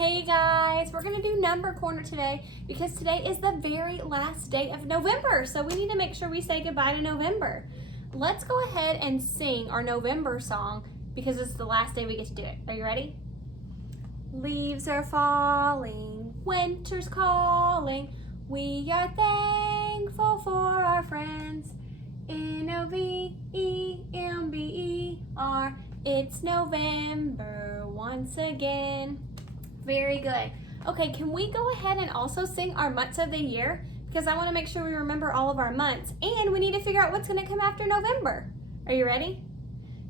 Hey guys, we're gonna do number corner today because today is the very last day of November. So we need to make sure we say goodbye to November. Let's go ahead and sing our November song because it's the last day we get to do it. Are you ready? Leaves are falling, winter's calling. We are thankful for our friends. November. It's November once again. Very good. Okay, can we go ahead and also sing our months of the year? Because I want to make sure we remember all of our months. And we need to figure out what's going to come after November. Are you ready?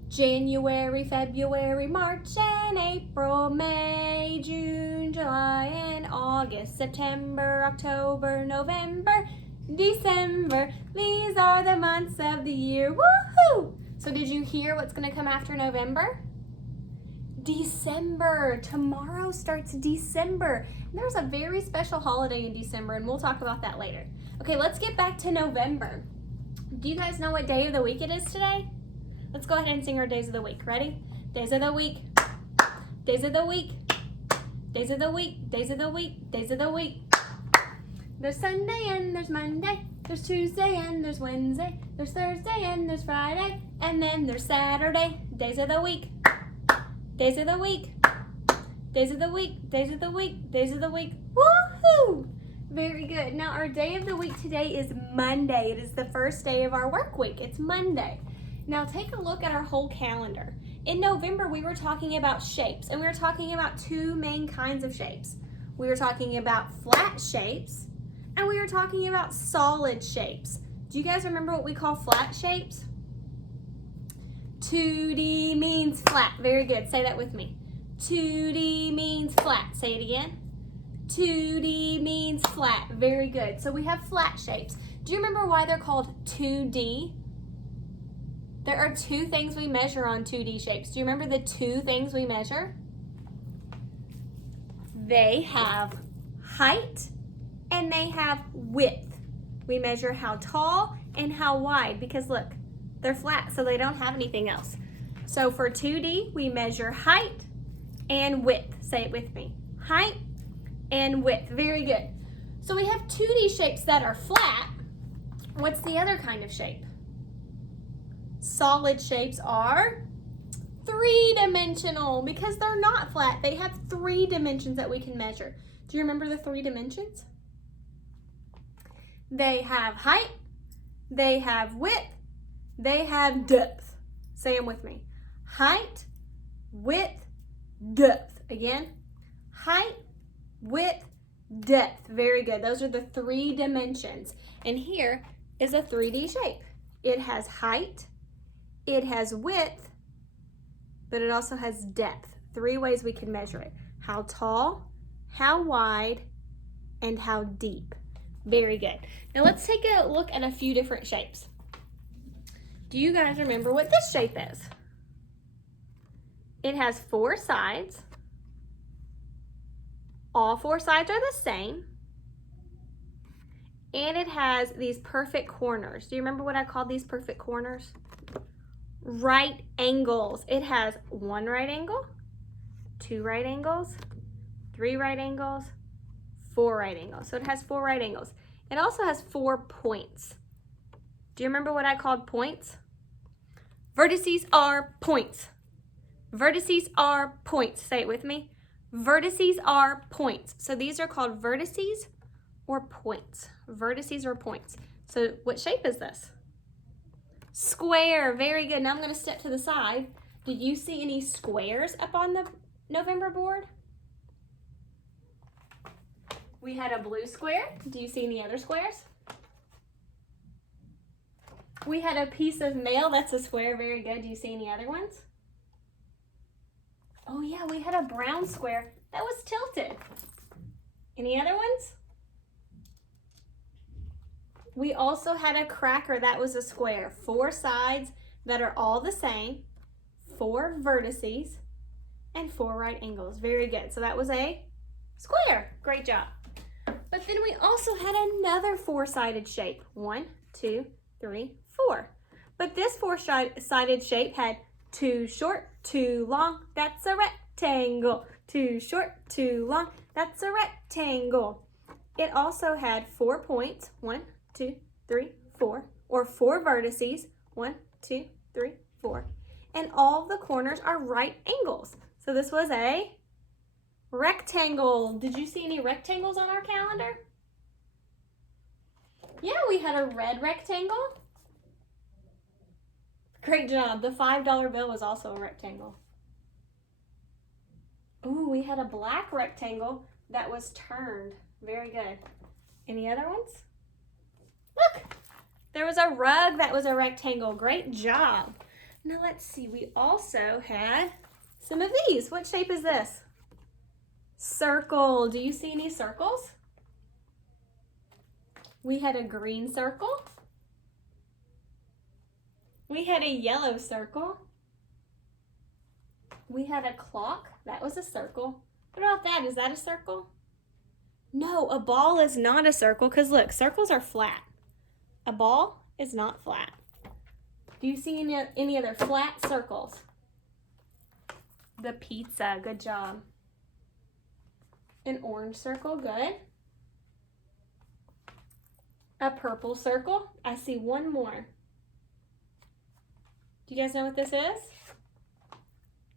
January, February, March, and April, May, June, July, and August, September, October, November, December. These are the months of the year. Woohoo! So did you hear what's going to come after November? December. Tomorrow starts December. There's a very special holiday in December, and we'll talk about that later. Okay, let's get back to November. Do you guys know what day of the week it is today? Let's go ahead and sing our days of the week. Ready? Days of the week. Days of the week. Days of the week. Days of the week. Days of the week. There's Sunday and there's Monday. There's Tuesday and there's Wednesday. There's Thursday and there's Friday. And then there's Saturday. Days of the week. Days of the week. Days of the week. Days of the week. Days of the week. Woohoo! Very good. Now our day of the week today is Monday. It is the first day of our work week. It's Monday. Now take a look at our whole calendar. In November, we were talking about shapes, and we were talking about two main kinds of shapes. We were talking about flat shapes, and we were talking about solid shapes. Do you guys remember what we call flat shapes? 2D means flat. Very good. Say that with me. 2D means flat. Say it again. 2D means flat. Very good. So we have flat shapes. Do you remember why they're called 2D? There are two things we measure on 2D shapes. Do you remember the two things we measure? They have height and they have width. We measure how tall and how wide because look, they're flat, so they don't have anything else. So for 2D, we measure height and width. Say it with me. Height and width. Very good. So we have 2D shapes that are flat. What's the other kind of shape? Solid shapes are three-dimensional because they're not flat. They have 3 dimensions that we can measure. Do you remember the 3 dimensions? They have height, they have width, they have depth. Say them with me. Height, width, depth. Again, height, width, depth. Very good. Those are the 3 dimensions. And here is a 3D shape. It has height, it has width, but it also has depth. 3 ways we can measure it. How tall, how wide, and how deep. Very good. Now let's take a look at a few different shapes. Do you guys remember what this shape is? It has 4 sides. All 4 sides are the same. And it has these perfect corners. Do you remember what I called these perfect corners? Right angles. It has 1 right angle, 2 right angles, 3 right angles, 4 right angles. So it has 4 right angles. It also has 4 points. Do you remember what I called points? Vertices are points. Vertices are points. Say it with me. Vertices are points. So these are called vertices or points. Vertices or points. So what shape is this? Square. Very good. Now I'm going to step to the side. Did you see any squares up on the November board? We had a blue square. Do you see any other squares? We had a piece of mail. That's a square. Very good. Do you see any other ones? Oh yeah, we had a brown square that was tilted. Any other ones? We also had a cracker that was a square. 4 sides that are all the same, 4 vertices, and 4 right angles. Very good. So that was a square. Great job. But then we also had another 4-sided shape. 1, 2, 3, 4. But this 4-sided shape had 2 short, 2 long. That's a rectangle. too short, too long. That's a rectangle. It also had 4 points, 1, 2, 3, 4, or 4 vertices, 1, 2, 3, 4. And all the corners are right angles. So this was a rectangle. Did you see any rectangles on our calendar? Yeah, we had a red rectangle. Great job. The $5 bill was also a rectangle. Ooh, we had a black rectangle that was turned. Very good. Any other ones? Look, there was a rug that was a rectangle. Great job. Now let's see, we also had some of these. What shape is this? Circle. Do you see any circles? We had a green circle. We had a yellow circle. We had a clock. That was a circle. What about that? Is that a circle? No, a ball is not a circle because look, circles are flat. A ball is not flat. Do you see any other flat circles? The pizza, good job. An orange circle, good. A purple circle. I see one more. Do you guys know what this is?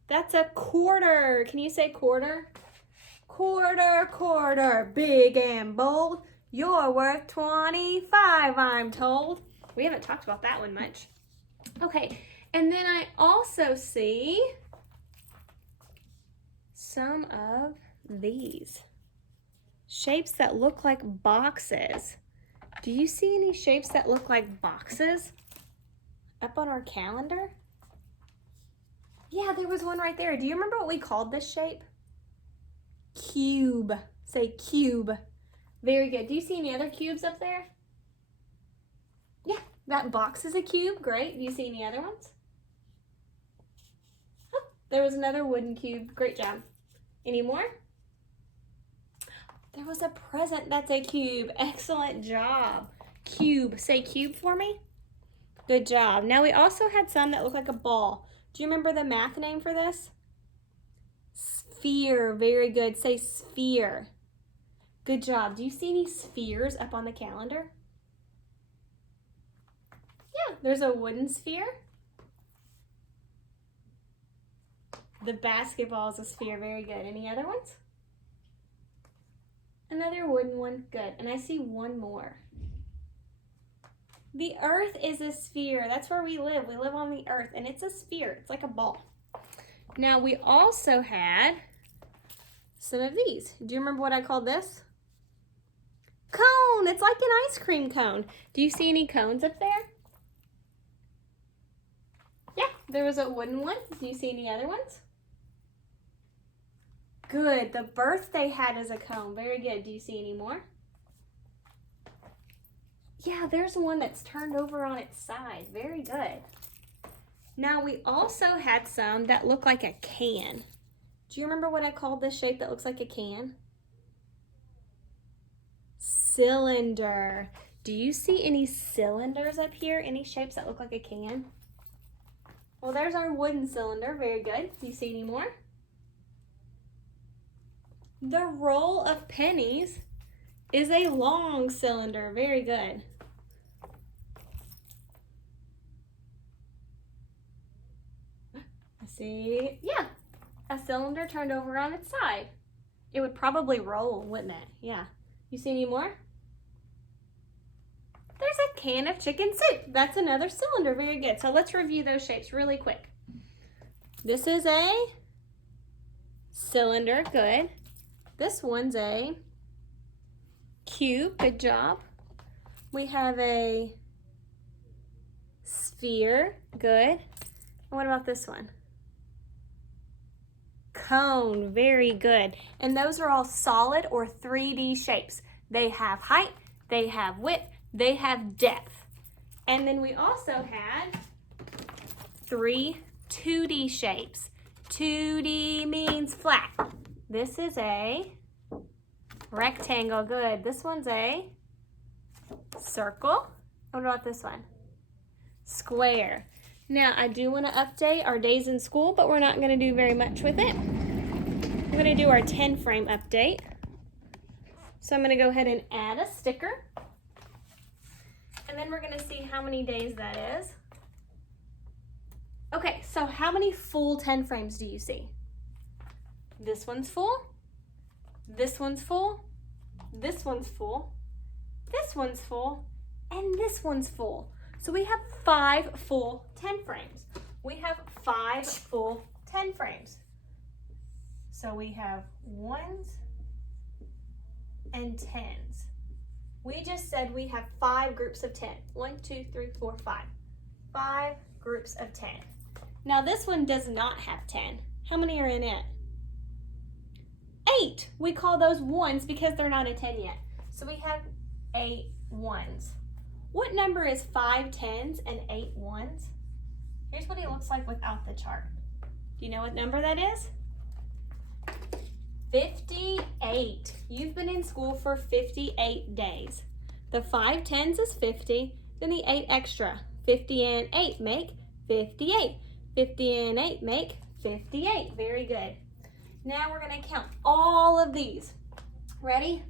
That's a quarter. Can you say quarter? Quarter, quarter, big and bold. You're worth 25, I'm told. We haven't talked about that one much. Okay, and then I also see some of these shapes that look like boxes. Do you see any shapes that look like boxes up on our calendar? Yeah, there was one right there. Do you remember what we called this shape? Cube. Say cube. Very good. Do you see any other cubes up there? Yeah, that box is a cube. Great. Do you see any other ones? Oh, there was another wooden cube. Great job. Any more? There was a present that's a cube. Excellent job. Cube. Say cube for me. Good job. Now we also had some that look like a ball. Do you remember the math name for this? Sphere. Very good. Say sphere. Good job. Do you see any spheres up on the calendar? Yeah, there's a wooden sphere. The basketball is a sphere. Very good. Any other ones? Another wooden one. Good. And I see one more. The earth is a sphere. That's where we live. We live on the earth, and it's a sphere. It's like a ball. Now, we also had some of these. Do you remember what I called this? Cone. It's like an ice cream cone. Do you see any cones up there? Yeah, there was a wooden one. Do you see any other ones? Good. The birthday hat is a cone. Very good. Do you see any more? Yeah, there's one that's turned over on its side. Very good. Now, we also had some that look like a can. Do you remember what I called this shape that looks like a can? Cylinder. Do you see any cylinders up here? Any shapes that look like a can? Well, there's our wooden cylinder. Very good. Do you see any more? The roll of pennies is a long cylinder. Very good. I see, yeah, a cylinder turned over on its side. It would probably roll, wouldn't it? Yeah. You see any more? There's a can of chicken soup. That's another cylinder. Very good. So let's review those shapes really quick. This is a cylinder. Good. This one's a cube. Good job. We have a sphere. Good. And what about this one? Cone. Very good. And those are all solid or 3D shapes. They have height, they have width, they have depth. And then we also had 3 2D shapes. 2D means flat. This is a rectangle. Good. This one's a circle. What about this one? Square. Now, I do want to update our days in school, but we're not going to do very much with it. we're going to do our 10 frame update. So I'm going to go ahead and add a sticker. And then we're going to see how many days that is. Okay, so how many full 10 frames do you see? This one's full. This one's full. This one's full. This one's full. And this one's full. So we have 5 full 10 frames. We have 5 full 10 frames. So we have 1s and 10s. We just said we have 5 groups of 10. 1, 2, 3, 4, 5. 5 groups of 10. Now this one does not have 10. How many are in it? 8. We call those 1s because they're not a 10 yet. So we have 8 1s. What number is 5 10s and 8 1s? Here's what it looks like without the chart. Do you know what number that is? 58. You've been in school for 58 days. The 5 10s is 50, then the 8 extra. 50 and 8 make 58. 50 and 8 make 58. Very good. Now we're going to count all of these. Ready?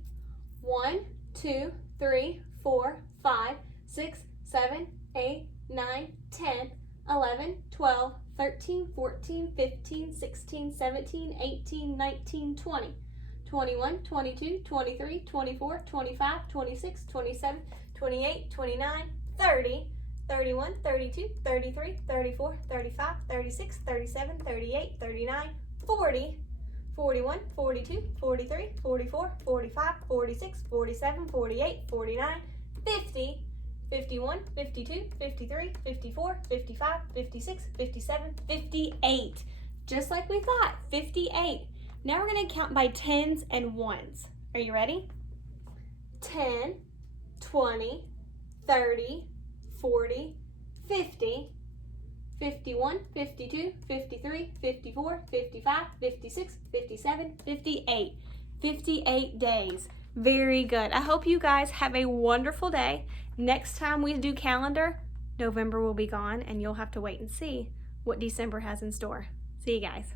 1, 2, 3, 4, 5, 6, 7, 8, 9, 10, 11, 12, 13, 14, 15, 16, 17, 18, 19, 20, 21, 22, 23, 24, 25, 26, 27, 28, 29, 30, 31, 32, 33, 34, 35, 36, 37, 38, 39, 40, 41, 42, 43, 44, 45, 46, 47, 48, 49, 50, 51, 52, 53, 54, 55, 56, 57, 58. Just like we thought, 58. Now we're going to count by 10s and 1s. Are you ready? 10, 20, 30, 40, 50, 51, 52, 53, 54, 55, 56, 57, 58. 58 days. Very good. I hope you guys have a wonderful day. Next time we do calendar, November will be gone and you'll have to wait and see what December has in store. See you guys.